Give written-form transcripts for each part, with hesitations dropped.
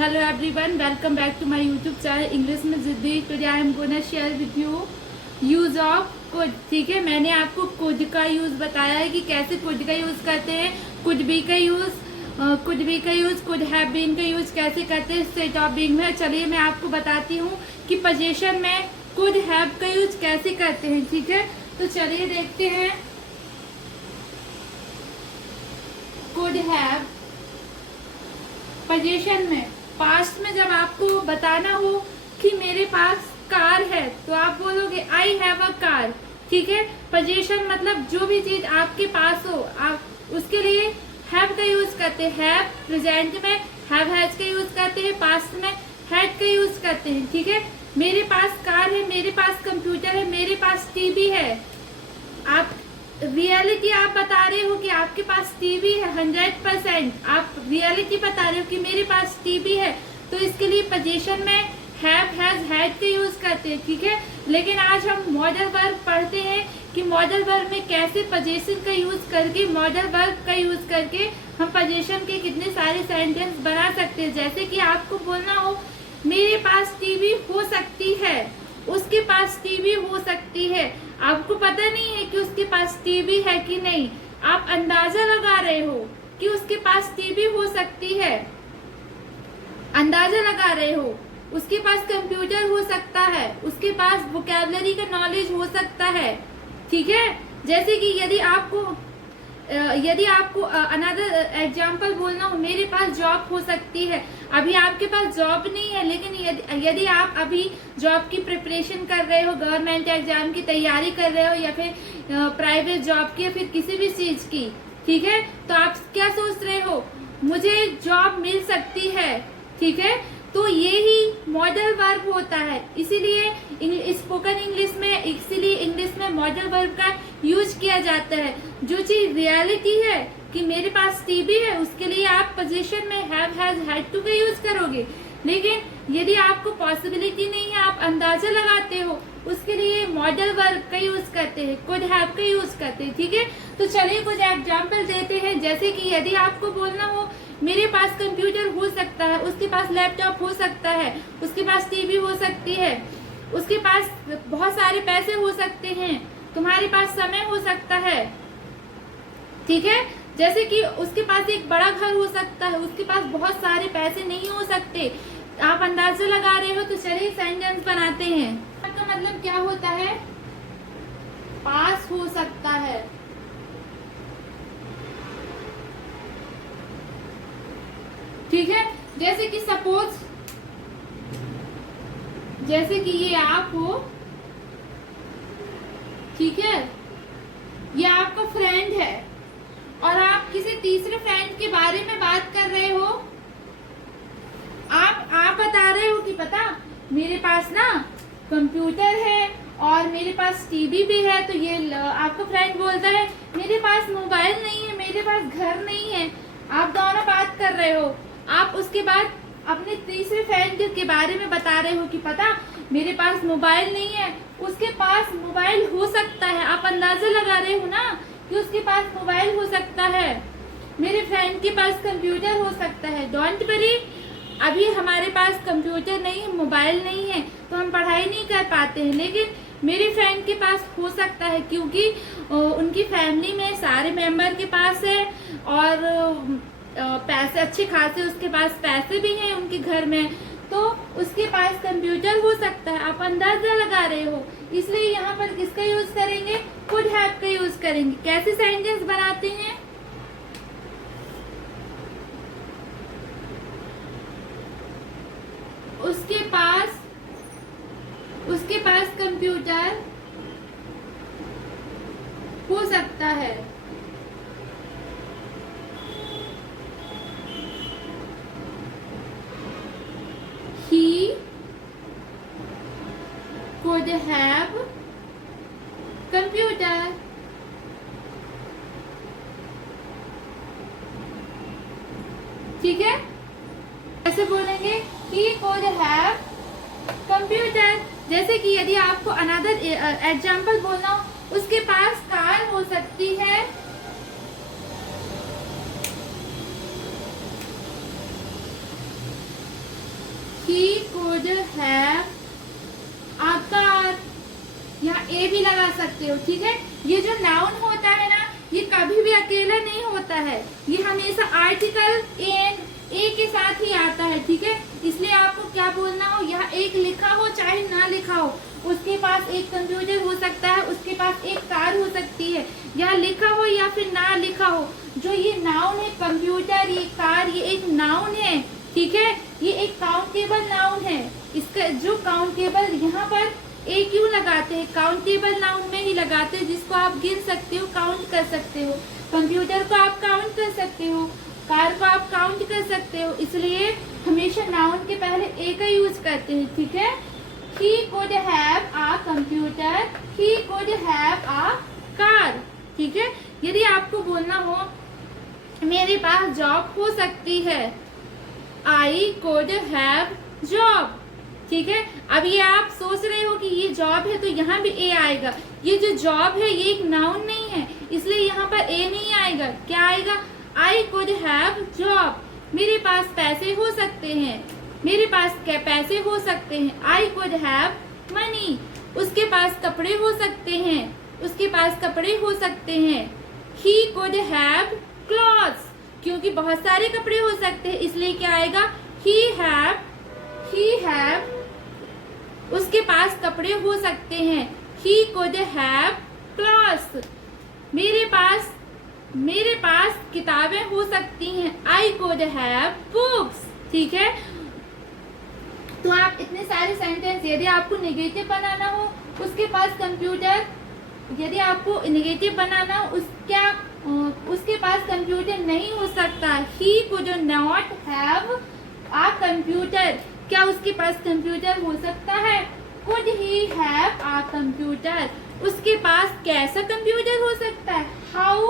Hello everyone, welcome back to my YouTube channel English में जिद्दी। Today I am gonna share with you use of could। ठीक है, मैंने आपको could का यूज बताया है कि कैसे could का यूज करते हैं, could be का यूज, could have been का यूज कैसे करते हैं state of being में। चलिए मैं आपको बताती हूँ कि possession में could have का यूज कैसे करते हैं। ठीक है, तो चलिए देखते हैं। could have पोजीशन में पास्ट में जब आपको बताना हो कि मेरे पास कार है तो आप बोलोगे आई हैव अ कार। ठीक है, पोजीशन मतलब जो भी चीज आपके पास हो आप उसके लिए हैव का यूज करते हैं। हैव प्रेजेंट में हैव हैज का यूज करते हैं, पास्ट में हैड का यूज करते हैं। ठीक है, मेरे पास कार है, मेरे पास कंप्यूटर है, मेरे पास टीवी है। आप रियलिटी आप बता रहे हो कि आपके पास टीवी है, 100% आप रियलिटी बता रहे हो कि मेरे पास टीवी है, तो इसके लिए पोजीशन में हैव हैज हैड का यूज करते हैं। ठीक है, लेकिन आज हम मॉडल वर्ब पढ़ते हैं कि मॉडल वर्ब में कैसे पोजीशन का यूज करके, मॉडल वर्ब का यूज करके हम पोजीशन के कितने सारे सेंटेंस बना सकते हैं। जैसे कि आपको बोलना हो मेरे पास टीवी हो सकती है, उसके पास टीवी हो सकती है। आपको पता नहीं है कि उसके पास टीवी है कि नहीं, आप अंदाजा लगा रहे हो कि उसके पास टीवी हो सकती है, अंदाजा लगा रहे हो। उसके पास कंप्यूटर हो सकता है, उसके पास वोकैबुलरी का नॉलेज हो सकता है। ठीक है, जैसे कि यदि आपको अनदर एग्जाम्पल बोलना हो मेरे पास जॉब हो सकती है। अभी आपके पास जॉब नहीं है, लेकिन यदि आप अभी जॉब की प्रिपरेशन कर रहे हो, गवर्नमेंट एग्जाम की तैयारी कर रहे हो या फिर प्राइवेट जॉब की या फिर किसी भी चीज की, ठीक है, तो आप क्या सोच रहे हो मुझे जॉब मिल सकती है। ठीक है, तो ये ही मॉडल वर्ब होता है। इसीलिए स्पोकन इंग्लिश में, इसीलिए इंग्लिश में मॉडल वर्ब का यूज किया जाता है। जो चीज रियलिटी है कि मेरे पास टीवी है, उसके लिए आप पोजीशन में हैव हैज हैड टू का यूज करोगे। लेकिन यदि आपको पॉसिबिलिटी नहीं है, आप अंदाजा लगाते हो, उसके लिए मॉडल वर्ब का यूज करते हैं, कुड हैव का यूज करते हैं। ठीक है, तो चलिए कुछ एग्जाम्पल देते हैं। जैसे कि यदि आपको बोलना हो मेरे पास कंप्यूटर हो सकता है, उसके पास लैपटॉप हो सकता है, उसके पास टीवी हो सकती है, उसके पास बहुत सारे पैसे हो सकते हैं, तुम्हारे पास समय हो सकता है। ठीक है, जैसे कि उसके पास एक बड़ा घर हो सकता है, उसके पास बहुत सारे पैसे नहीं हो सकते। आप अंदाजा लगा रहे हो, तो चलिए सेंटेंस बनाते हैं। तो मतलब क्या होता है, पास हो सकता है। ठीक है, जैसे कि सपोज, जैसे कि ये आप हो, ठीक है, ये आपका फ्रेंड है और आप किसी तीसरे फ्रेंड के बारे में बात कर रहे हो। आप बता रहे हो कि पता मेरे पास ना कंप्यूटर है और मेरे पास टीवी भी है। तो ये आपका फ्रेंड बोलता है मेरे पास मोबाइल नहीं है, मेरे पास घर नहीं है। आप दोनों बात कर रहे हो, आप उसके बाद अपने तीसरे फ्रेंड के बारे में बता रहे हो कि पता मेरे पास मोबाइल नहीं है, उसके पास मोबाइल हो सकता है। आप अंदाजा लगा रहे हो ना कि उसके पास मोबाइल हो सकता है, मेरे फ्रेंड के पास कंप्यूटर हो सकता है। डोंट वरी, अभी हमारे पास कंप्यूटर नहीं है, मोबाइल नहीं है, तो हम पढ़ाई नहीं कर पाते हैं, लेकिन मेरे फ्रेंड के पास हो सकता है क्योंकि उनकी फैमिली में सारे मेंबर के पास है और पैसे अच्छे खासे, उसके पास पैसे भी हैं उनके घर में, तो उसके पास कंप्यूटर हो सकता है। आप अंदाजा लगा रहे हो, इसलिए यहाँ पर किसका यूज करेंगे, कुड हैव का यूज करेंगे। कैसे सेंटेंस बनाते हैं, उसके पास कंप्यूटर हो सकता है। He could have computer। ठीक है, ऐसे बोलेंगे he could have computer। जैसे कि यदि आपको अनदर एग्जाम्पल बोलना हो, उसके पास कार हो सकती है, he could have a car, यहाँ ए भी लगा सकते हो, ठीक है। ये जो नाउन होता है ना, ये कभी भी अकेला नहीं होता है, ये हमेशा आर्टिकल एंड ए के साथ ही आता है, ठीक है। इसलिए आपको क्या बोलना हो, यहाँ एक लिखा हो चाहे ना लिखा हो, उसके पास एक कंप्यूटर हो सकता है, उसके पास एक कार हो सकती है, यहाँ लिखा हो या फिर ना लिखा हो, जो ये नाउन है कंप्यूटर, ये कार, ये एक नाउन है, ठीक है। ये एक काउंटेबल नाउन है। इसका जो काउंटेबल, यहाँ पर ए क्यों लगाते हैं, काउंटेबल नाउन में ही लगाते हैं, जिसको आप गिन सकते हो, काउंट कर सकते हो। कंप्यूटर को आप काउंट कर सकते हो, कार को आप काउंट कर सकते हो, इसलिए हमेशा नाउन के पहले ए का यूज करते हैं, ठीक है। He could have a computer, he could have a car, ठीक है। यदि आपको बोलना हो मेरे पास जॉब हो सकती है, I could have job, ठीक है। अब ये आप सोच रहे हो कि ये जॉब है तो यहाँ भी ए आएगा, ये जो जॉब है ये एक नाउन नहीं है, इसलिए यहाँ पर ए नहीं आएगा, क्या आएगा, I could have job, मेरे पास पैसे हो सकते हैं, मेरे पास क्या पैसे हो सकते हैं, I could have money, उसके पास कपड़े हो सकते हैं, उसके पास कपड़े हो सकते हैं। He could have clothes, क्योंकि बहुत सारे कपड़े हो सकते हैं, इसलिए क्या आएगा, he have, उसके पास कपड़े हो सकते हैं, he could have clothes, मेरे पास किताबें हो सकती हैं, I could have books, ठीक है। तो आप इतने सारे सेंटेंस, यदि आपको नेगेटिव बनाना हो उसके पास कंप्यूटर, यदि आपको नेगेटिव बनाना हो उसके पास कंप्यूटर नहीं हो सकता। He could not have a computer, क्या उसके पास कंप्यूटर हो सकता है, could he have a computer, उसके पास कैसा कंप्यूटर हो सकता है, how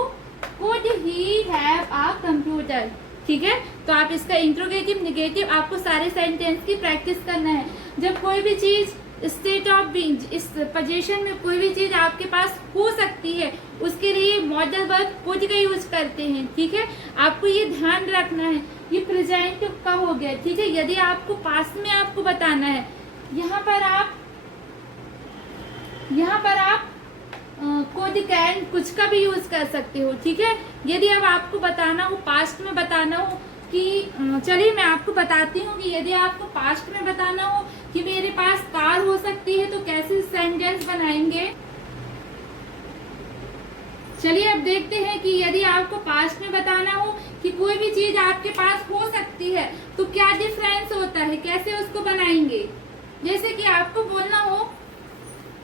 could he have a computer, ठीक है। तो आप इसका इंट्रोगेटिव, नेगेटिव, आपको सारे सेंटेंस की प्रैक्टिस करना है। जब कोई भी चीज स्टेट ऑफ बीइंग, इस पोजीशन में कोई भी चीज आपके पास हो सकती है, उसके लिए मॉडल वर्ब कुड का यूज करते हैं, ठीक है। आपको ये ध्यान रखना है, ये प्रेजेंट का हो गया, ठीक है। यदि आपको पास्ट में आपको बताना है, यहाँ पर आप कोड कैन कुछ का भी यूज कर सकते हो, ठीक है। यदि अब आपको बताना हो, पास्ट में बताना हो कि चलिए मैं आपको बताती हूँ कि यदि आपको पास्ट में बताना हो कि मेरे पास कार हो सकती है, तो कैसे सेंटेंस बनाएंगे। चलिए अब देखते हैं कि यदि आपको पास्ट में बताना हो कि कोई भी चीज आपके पास हो सकती है, तो क्या डिफरेंस होता है, कैसे उसको बनाएंगे। जैसे कि आपको बोलना हो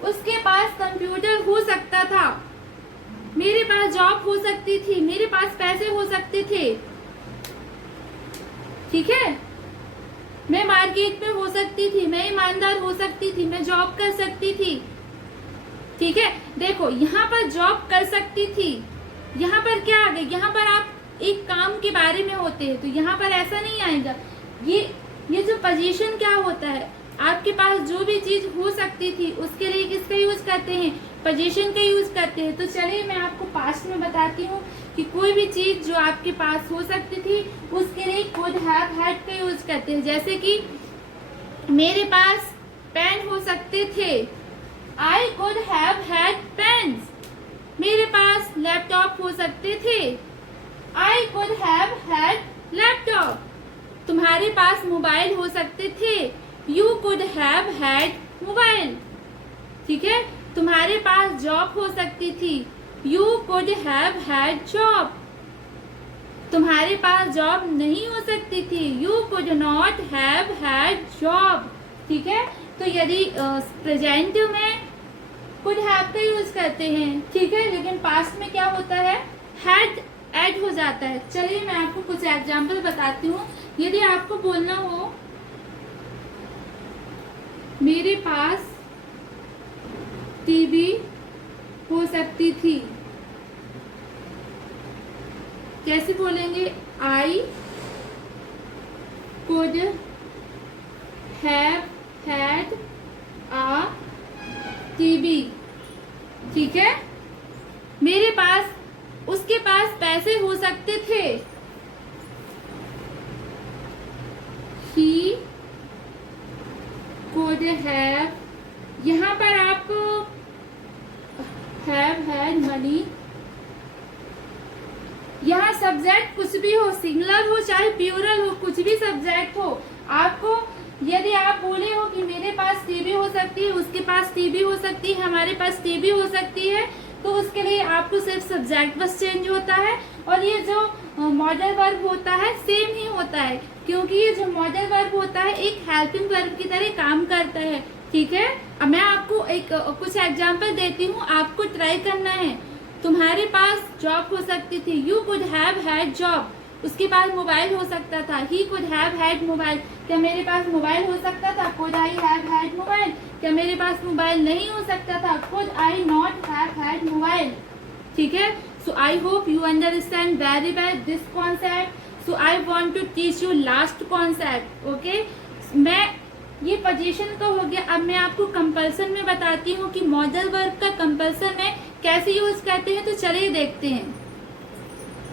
उसके पास कंप्यूटर हो सकता था, मेरे पास जॉब हो सकती थी, मेरे पास पैसे हो सकते थे, ठीक है। मैं मार्केट में हो सकती थी, मैं ईमानदार हो सकती थी, मैं जॉब कर सकती थी, ठीक है। देखो यहाँ पर जॉब कर सकती थी, यहाँ पर क्या आ गया, यहाँ पर आप एक काम के बारे में होते हैं, तो यहाँ पर ऐसा नहीं आएगा। ये जो पोजीशन क्या होता है, आपके पास जो भी चीज हो सकती थी उसके लिए किसका यूज करते हैं, पोजीशन का यूज करते हैं। तो चलिए मैं आपको पास्ट में बताती हूँ कि कोई भी चीज जो आपके पास हो सकती थी उसके लिए कुड हैव हैड का यूज करते हैं। जैसे कि मेरे पास पेन हो सकते थे, I could have had pens, मेरे पास लैपटॉप हो सकते थे, I could have had laptop, तुम्हारे पास मोबाइल हो सकते थे, you could have had mobile, ठीक है। तुम्हारे पास जॉब हो सकती थी, you could have had job, तुम्हारे पास जॉब नहीं हो सकती थी, you could not have had job, ठीक है। तो यदि प्रेजेंट में कुड हैव का यूज करते हैं, ठीक है, लेकिन पास्ट में क्या होता है, हैड ऐड हो जाता है। चलिए मैं आपको कुछ एग्जाम्पल बताती हूँ। यदि आपको बोलना हो मेरे पास टीवी हो सकती थी, कैसे बोलेंगे, I could have had a TV, ठीक है। मेरे पास, उसके पास पैसे हो सकते थे, ही कुड हैव, यहाँ पर आपको हैव हैड मनी, यहाँ सब्जेक्ट कुछ भी हो, सिंगुलर हो चाहे प्लूरल हो, कुछ भी सब्जेक्ट हो, आपको यदि आप बोले हो कि मेरे पास टीवी हो सकती है, उसके पास टीवी हो सकती है, हमारे पास टीवी हो सकती है, तो उसके लिए आपको सिर्फ सब्जेक्ट बस चेंज होता है। और ये जो मॉडल वर्ब होता है सेम ही होता है, क्योंकि ये जो मॉडल वर्ब होता है एक हेल्पिंग वर्ब की तरह काम करता है। ठीक है, अब मैं आपको एक कुछ एग्जांपल देती हूँ, आपको ट्राई करना है। तुम्हारे पास जॉब हो सकती थी, you could have had job, उसके पास मोबाइल हो सकता था, he could have had mobile, क्या मेरे पास मोबाइल हो सकता था, could I have had mobile, क्या मेरे पास मोबाइल नहीं हो सकता था, could I not have had mobile. ठीक है, so I hope you understand very well this concept. So I want to teach you last concept. Okay, मैं ये पोजीशन का हो गया, अब मैं आपको कंपल्सन में बताती हूँ कि मॉडल वर्ब का कंपल्सन में कैसे यूज करते हैं, तो चलिए देखते हैं।